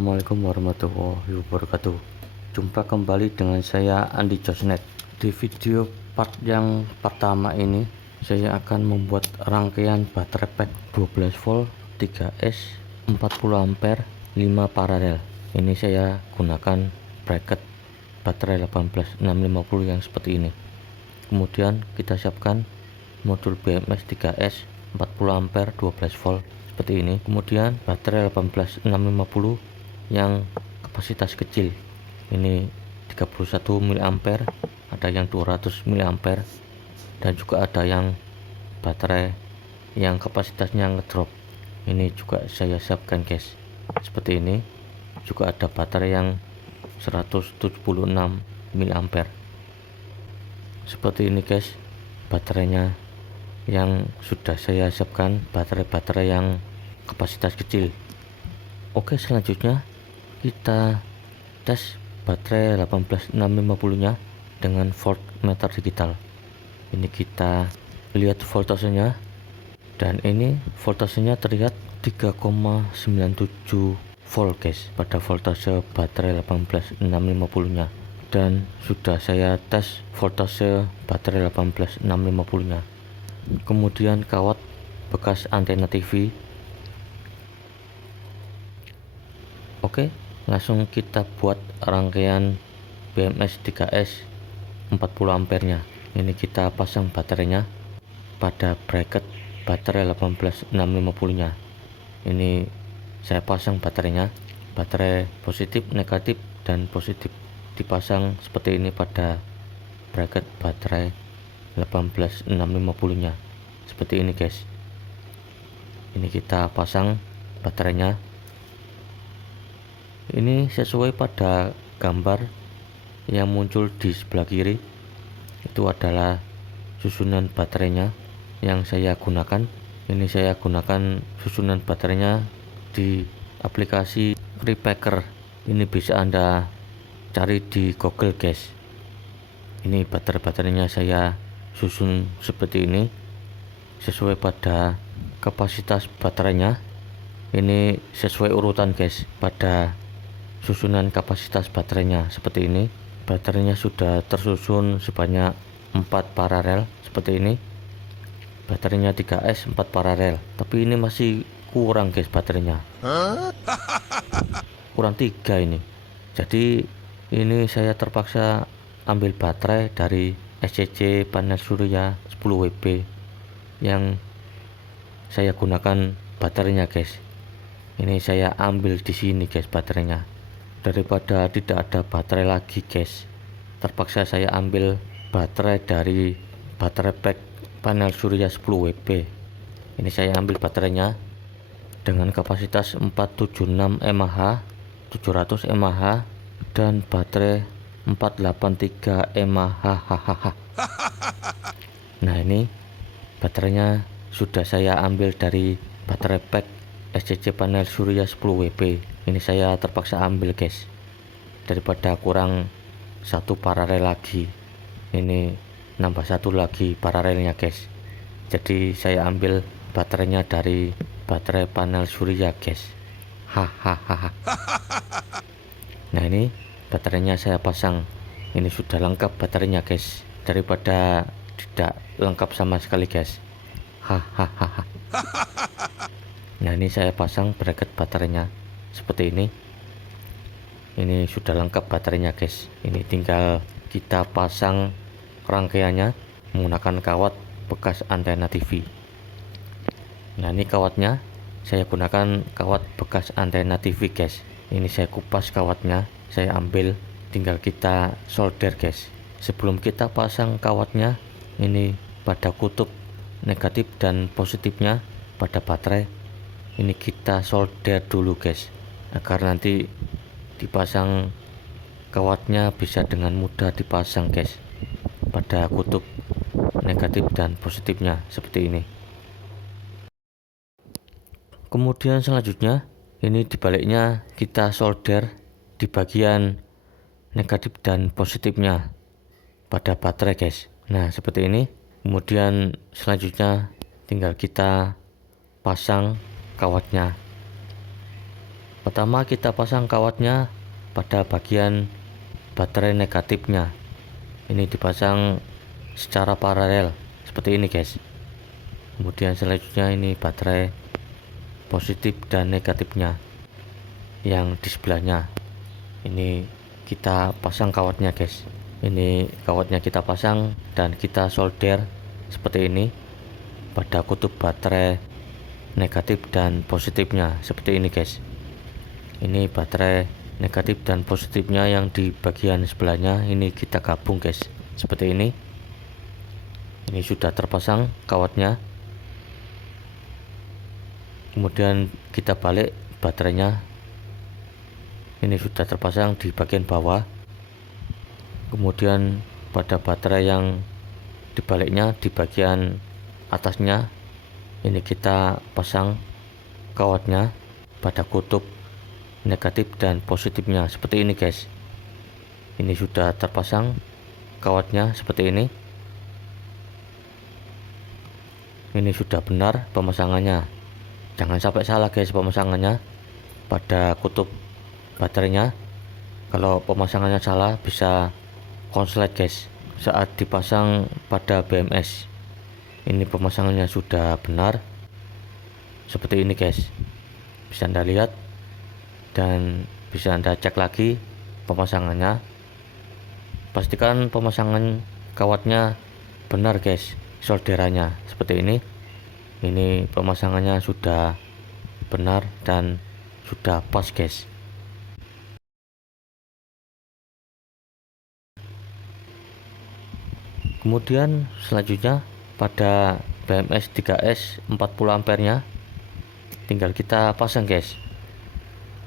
Assalamualaikum warahmatullahi wabarakatuh. Jumpa kembali dengan saya Andi Josnet. Di video part yang pertama ini saya akan membuat rangkaian baterai pack 12 volt 3S 40 ampere 5 paralel. Ini saya gunakan bracket baterai 18650 yang seperti ini. Kemudian kita siapkan modul BMS 3S 40 ampere 12 volt seperti ini. Kemudian baterai 18650 yang kapasitas kecil, ini 31 mA, ada yang 200 mA, dan juga ada yang baterai yang kapasitasnya ngedrop. Ini juga saya siapkan guys, seperti ini. Juga ada baterai yang 176 mA, seperti ini guys baterainya yang sudah saya siapkan, baterai-baterai yang kapasitas kecil. Oke, selanjutnya kita tes baterai 18650 nya dengan voltmeter digital. Ini kita lihat voltasenya, dan ini voltasenya terlihat 3,97 volt guys pada voltase baterai 18650 nya. Dan sudah saya tes voltase baterai 18650 nya. Kemudian kawat bekas antena TV. Oke, langsung kita buat rangkaian BMS 3S 40 ampere nya. Ini kita pasang baterainya pada bracket baterai 18650 nya. Ini saya pasang baterainya, baterai positif, negatif, dan positif dipasang seperti ini pada bracket baterai 18650 nya, seperti ini guys. Ini kita pasang baterainya. Ini sesuai pada gambar yang muncul di sebelah kiri, itu adalah susunan baterainya yang saya gunakan. Ini saya gunakan susunan baterainya di aplikasi Repacker. Ini bisa Anda cari di Google guys. Ini baterai-baterainya saya susun seperti ini sesuai pada kapasitas baterainya. Ini sesuai urutan guys pada susunan kapasitas baterainya seperti ini. Baterainya sudah tersusun sebanyak 4 paralel seperti ini. Baterainya 3S 4 paralel, tapi ini masih kurang guys baterainya. Kurang 3 ini. Jadi ini saya terpaksa ambil baterai dari SCC panel surya 10 WB yang saya gunakan baterainya guys. Ini saya ambil di sini guys baterainya. Daripada tidak ada baterai lagi guys, terpaksa saya ambil baterai dari baterai pack panel surya 10 WB. Ini saya ambil baterainya dengan kapasitas 476 mAh, 700 mAh, dan baterai 483 mAh. Nah, ini baterainya sudah saya ambil dari baterai pack SCC panel surya 10 WB. Ini saya terpaksa ambil guys, daripada kurang satu paralel lagi. Ini nambah satu lagi paralelnya guys. Jadi saya ambil baterainya dari baterai panel surya guys. Hahaha. Nah, ini baterainya saya pasang. Ini sudah lengkap baterainya guys, daripada tidak lengkap sama sekali guys. Hahaha. Nah, ini saya pasang bracket baterainya seperti ini. Ini sudah lengkap baterainya guys. Ini tinggal kita pasang rangkaiannya menggunakan kawat bekas antena TV. Nah, ini kawatnya saya gunakan kawat bekas antena TV guys. Ini saya kupas kawatnya, saya ambil, tinggal kita solder guys. Sebelum kita pasang kawatnya, ini pada kutub negatif dan positifnya pada baterai, ini kita solder dulu guys, agar nanti dipasang kawatnya bisa dengan mudah dipasang guys pada kutub negatif dan positifnya seperti ini. Kemudian selanjutnya ini dibaliknya kita solder di bagian negatif dan positifnya pada baterai guys. Nah, seperti ini. Kemudian selanjutnya tinggal kita pasang kawatnya Pertama kita pasang kawatnya pada bagian baterai negatifnya. Ini dipasang secara paralel seperti ini guys. Kemudian selanjutnya ini baterai positif dan negatifnya yang di sebelahnya. Ini kita pasang kawatnya guys. Ini kawatnya kita pasang dan kita solder seperti ini pada kutub baterai negatif dan positifnya seperti ini guys. Ini baterai negatif dan positifnya yang di bagian sebelahnya ini kita gabung guys seperti ini. Ini sudah terpasang kawatnya. Kemudian kita balik baterainya. Ini sudah terpasang di bagian bawah. Kemudian pada baterai yang dibaliknya di bagian atasnya ini kita pasang kawatnya pada kutub negatif dan positifnya seperti ini guys. Ini sudah terpasang kawatnya seperti ini. Ini sudah benar pemasangannya. Jangan sampai salah guys pemasangannya pada kutub baterainya. Kalau pemasangannya salah bisa konslet guys saat dipasang pada BMS. Ini pemasangannya sudah benar seperti ini guys, bisa Anda lihat dan bisa Anda cek lagi pemasangannya. Pastikan pemasangan kawatnya benar guys, solderannya seperti ini. Ini pemasangannya sudah benar dan sudah pas guys. Kemudian selanjutnya pada BMS 3S 40 ampere-nya tinggal kita pasang guys.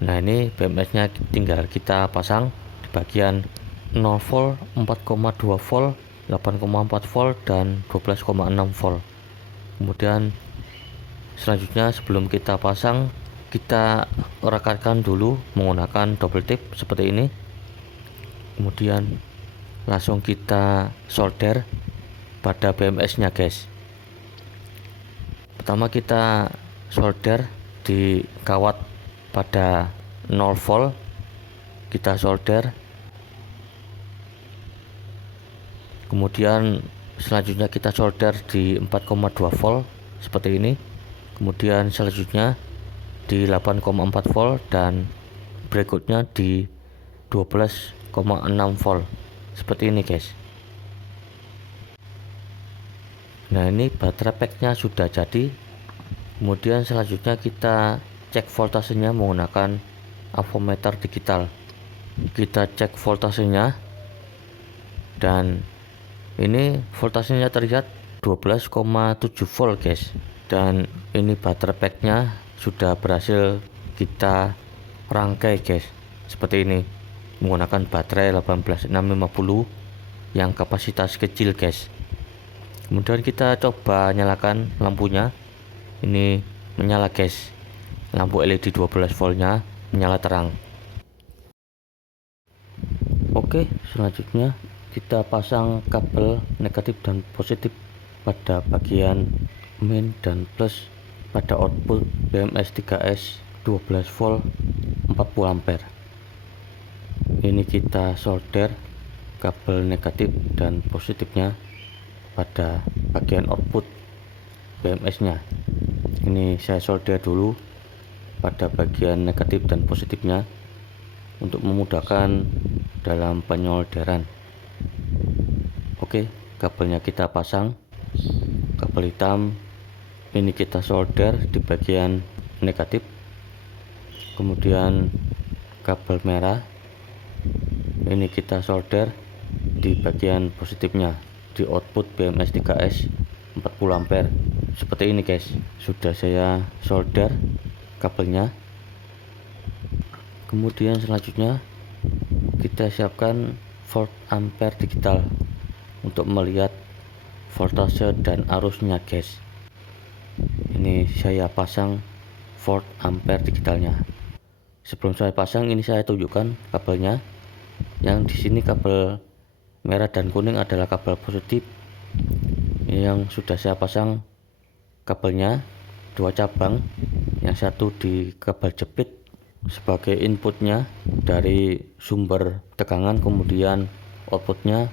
Nah ini BMS-nya tinggal kita pasang di bagian 0 volt, 4,2 volt, 8,4 volt dan 12,6 volt. Kemudian selanjutnya sebelum kita pasang kita rekatkan dulu menggunakan double tip seperti ini. Kemudian langsung kita solder pada BMS-nya guys. Pertama kita solder di kawat pada 0 volt, kita solder. Kemudian selanjutnya kita solder di 4,2 volt seperti ini. Kemudian selanjutnya di 8,4 volt dan berikutnya di 12,6 volt seperti ini guys. Nah ini baterai packnya sudah jadi. Kemudian selanjutnya kita cek voltasenya menggunakan avometer digital. Kita cek voltasenya dan ini voltasenya terlihat 12,7 volt guys. Dan ini baterai packnya sudah berhasil kita rangkai guys seperti ini menggunakan baterai 18650 yang kapasitas kecil guys. Kemudian kita coba nyalakan lampunya. Ini menyala guys, lampu LED 12 voltnya menyala terang. Oke, selanjutnya kita pasang kabel negatif dan positif pada bagian main dan plus pada output BMS 3S 12 volt 40 ampere. Ini kita solder kabel negatif dan positifnya pada bagian output BMS nya. Ini saya solder dulu pada bagian negatif dan positifnya untuk memudahkan dalam penyolderan. Oke, kabelnya kita pasang, kabel hitam ini kita solder di bagian negatif. Kemudian kabel merah ini kita solder di bagian positifnya di output BMS 3S 40 ampere seperti ini guys. Sudah saya solder kabelnya. Kemudian selanjutnya kita siapkan volt ampere digital untuk melihat voltase dan arusnya guys. Ini saya pasang volt ampere digitalnya. Sebelum saya pasang ini saya tunjukkan kabelnya. Yang di sini kabel merah dan kuning adalah kabel positif. Yang sudah saya pasang kabelnya 2 cabang, yang satu di kabel jepit, sebagai inputnya dari sumber tegangan, kemudian outputnya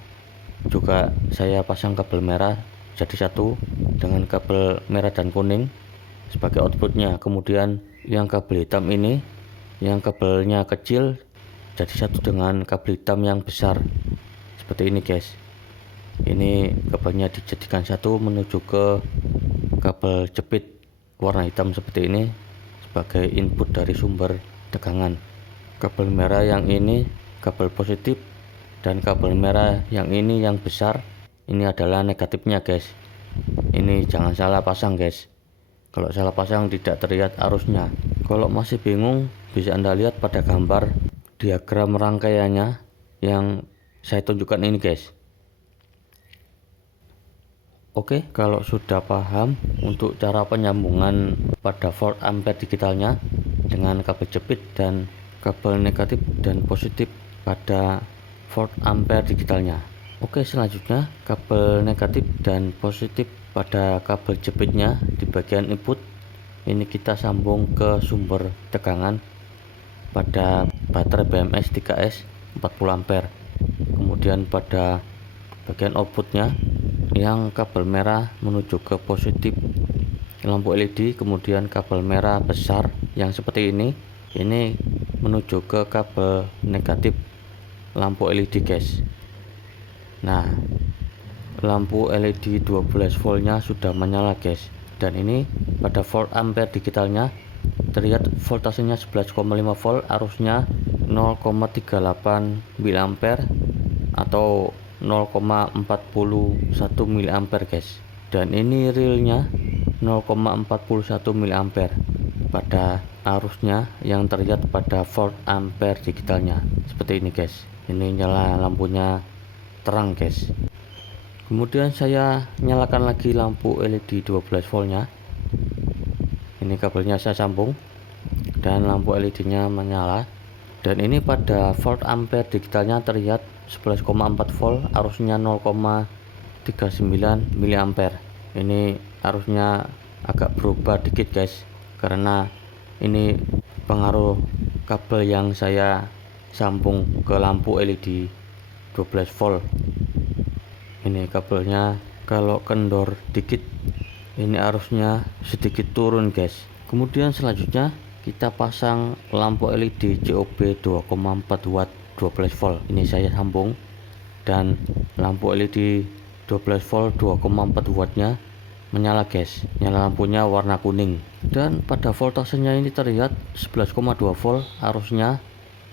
juga saya pasang kabel merah jadi satu dengan kabel merah dan kuning sebagai outputnya. Kemudian yang kabel hitam ini, yang kabelnya kecil, jadi satu dengan kabel hitam yang besar seperti ini guys. Ini kabelnya dijadikan satu menuju ke kabel jepit warna hitam seperti ini sebagai input dari sumber tegangan. Kabel merah yang ini kabel positif, dan kabel merah yang ini yang besar ini adalah negatifnya guys. Ini jangan salah pasang guys, kalau salah pasang tidak terlihat arusnya. Kalau masih bingung bisa Anda lihat pada gambar diagram rangkaiannya yang saya tunjukkan ini guys. Oke, kalau sudah paham untuk cara penyambungan pada volt ampere digitalnya dengan kabel jepit dan kabel negatif dan positif pada volt ampere digitalnya. Oke, selanjutnya kabel negatif dan positif pada kabel jepitnya di bagian input ini kita sambung ke sumber tegangan pada baterai BMS 3S 40 ampere. Kemudian pada bagian outputnya yang kabel merah menuju ke positif lampu LED, kemudian kabel merah besar yang seperti ini menuju ke kabel negatif lampu LED guys. Nah, lampu LED 12 voltnya sudah menyala guys, dan ini pada volt ampere digitalnya terlihat voltasenya 11,5 volt, arusnya 0,38 mA atau 0,41 mA guys, dan ini realnya 0,41 mA pada arusnya yang terlihat pada volt ampere digitalnya seperti ini guys. Ini nyala lampunya terang guys. Kemudian saya nyalakan lagi lampu LED 12 voltnya. Ini kabelnya saya sambung dan lampu LED nya menyala, dan ini pada volt ampere digitalnya terlihat 11,4 volt, arusnya 0,39 mA. Ini arusnya agak berubah dikit guys, karena ini pengaruh kabel yang saya sambung ke lampu LED 12 volt. Ini kabelnya kalau kendor dikit ini arusnya sedikit turun guys. Kemudian selanjutnya kita pasang lampu LED COB 2,4 watt 12 volt. Ini saya sambung, dan lampu LED 12 volt 2,4 wattnya menyala guys. Nyala lampunya warna kuning, dan pada voltasenya ini terlihat 11,2 volt, arusnya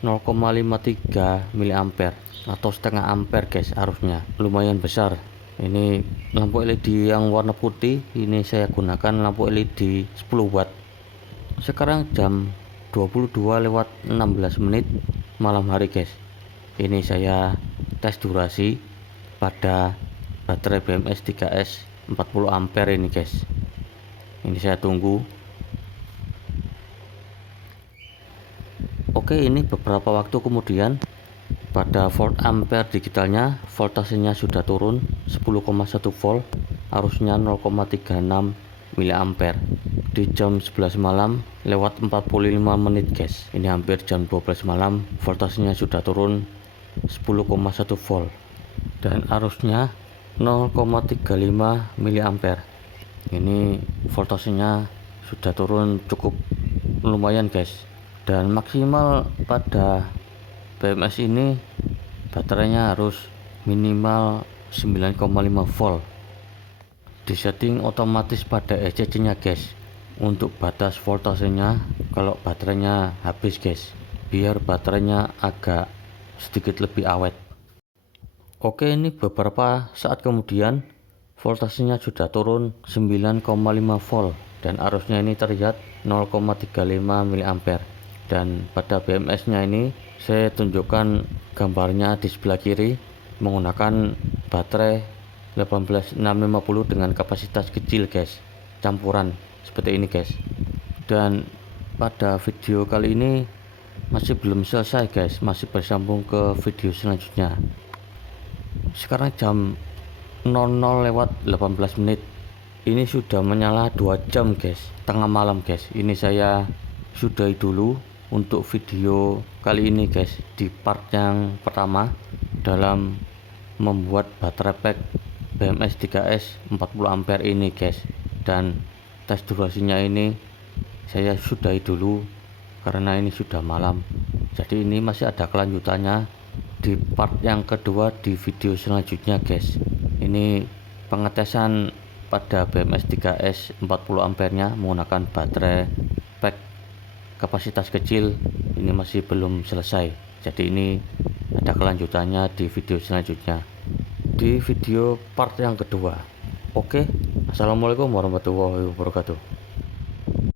0,53 mA atau setengah ampere guys. Arusnya lumayan besar. Ini lampu LED yang warna putih ini saya gunakan lampu LED 10 watt. Sekarang jam 22:16 malam hari guys. Ini saya tes durasi pada baterai BMS 3S 40 ampere ini guys. Ini saya tunggu. Oke, ini beberapa waktu kemudian pada volt ampere digitalnya voltasenya sudah turun 10,1 volt, arusnya 0,36 mA di jam 11 malam lewat 45 menit guys. Ini hampir jam 12 malam, voltasenya sudah turun 10,1 volt dan arusnya 0,35 mA. Ini voltasenya sudah turun cukup lumayan guys, dan maksimal pada BMS ini baterainya harus minimal 9,5 volt. Disetting otomatis pada ECC nya guys untuk batas voltasenya kalau baterainya habis guys, biar baterainya agak sedikit lebih awet. Oke, ini beberapa saat kemudian voltasenya sudah turun 9,5 volt dan arusnya ini terlihat 0,35 mA. Dan pada BMS nya ini saya tunjukkan gambarnya di sebelah kiri menggunakan baterai 18650 dengan kapasitas kecil guys, campuran seperti ini guys. Dan pada video kali ini masih belum selesai guys, masih bersambung ke video selanjutnya. Sekarang jam 00:18 ini sudah menyala 2 jam guys, tengah malam guys. Ini saya sudahi dulu untuk video kali ini guys, di part yang pertama dalam membuat baterai pack BMS 3S 40 ampere ini guys. Dan tes durasinya ini saya sudahi dulu karena ini sudah malam. Jadi ini masih ada kelanjutannya di part yang kedua di video selanjutnya guys. Ini pengetesan pada BMS 3S 40 ampernya menggunakan baterai pack kapasitas kecil. Ini masih belum selesai, jadi ini ada kelanjutannya di video selanjutnya, di video part yang kedua. Oke, assalamualaikum warahmatullahi wabarakatuh.